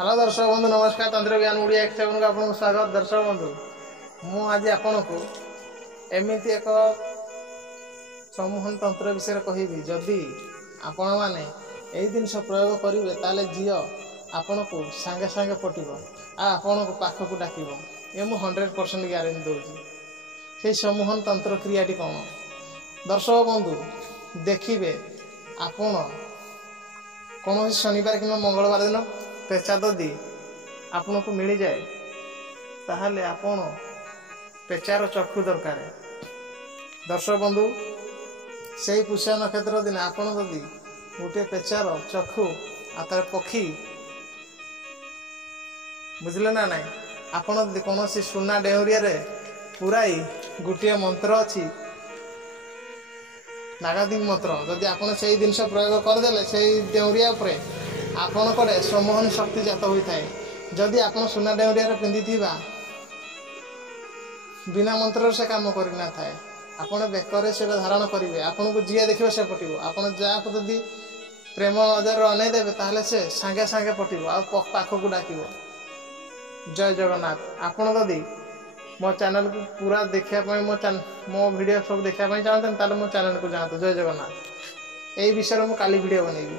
Hello दर्शक बंधु नमस्कार। तंत्र ज्ञान ओडिया एक्सटेबन को आपको स्वागत। दर्शक बंधु मु आज आपन को एमती एक सम्मोहन तंत्र विषय कहबी। जदि आपण मैंने यही जिनस प्रयोग करेंगे ताले झील आपण को सांगे सांगे पटिब आपण को पाखक डाक ये मुझे 100% ग्यारंटी दूसरी। से सम्मोहन तंत्र क्रियाटी कौन दर्शक बंधु देखिए आपण कौन शनिवार कि मंगलवार दिन पेचा ददी आपन को मिल जाए ताहले आपण पेचार चक्षु दरकार। दर्शक बंधु से पुष्या नक्षत्र दिन आपन ददी गोटे पेचार चक्षु आतार पक्षी बुझले ना नाई आपन ददी कौन सुना डेउरिया रे पुराई गोटे मंत्र अच्छी नागादिंग मंत्र जदि आपन से जिनस प्रयोग करदे से डेउरिया आपण को सम्मोहन शक्ति जात होता है। जदि आप सुना डेउरिया पिंधि बिना मंत्र से काम करना थाए आपण बेकर से धारण करेंगे आपन को जी देखिए से पटिब आपड़ जहाँ को जदि प्रेम नजर अनै देवे ताहले से सांगे सांगे पटिब पाख को डाक। जय जगन्नाथ। आपड़ जदि मो चैनल को पूरा देखापी मो वीडियो सब देखापी चाहते मो चैनल को जातु। जय जगन्नाथ। यही विषय में काली वीडियो बनैबी।